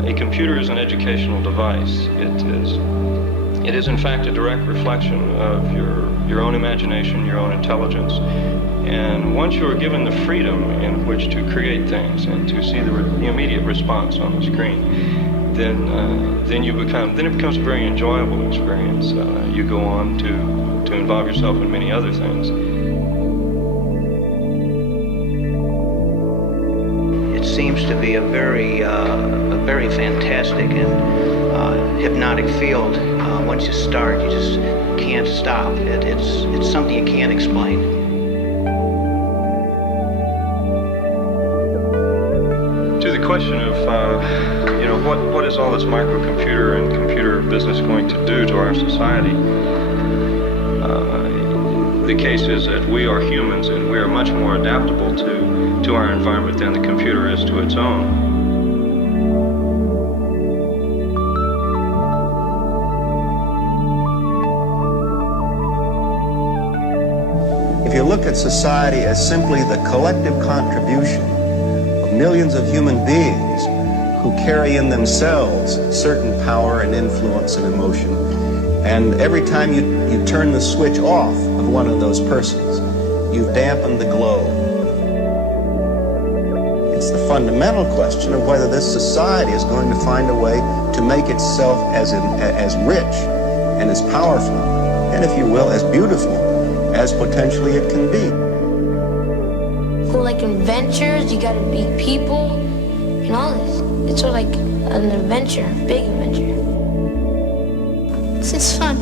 A computer is an educational device. It is in fact a direct reflection of your own imagination, your own intelligence. And once you are given the freedom in which to create things and to see the immediate response on the screen, then it becomes a very enjoyable experience. You go on to involve yourself in many other things. It seems to be a very fantastic and hypnotic field. Once you start, you just can't stop. It's something you can't explain. To the question of what is all this microcomputer and computer business going to do to our society? The case is that we are humans and we are much more adaptable to our environment than the computer is to its own. If you look at society as simply the collective contribution of millions of human beings who carry in themselves certain power and influence and emotion, and every time you turn the switch off of one of those persons, you've dampened the glow. It's the fundamental question of whether this society is going to find a way to make itself as rich and as powerful, and if you will, as beautiful as potentially it can be. Well, like adventures, you gotta meet people and all this. It's sort of like an adventure, big adventure. It's fun.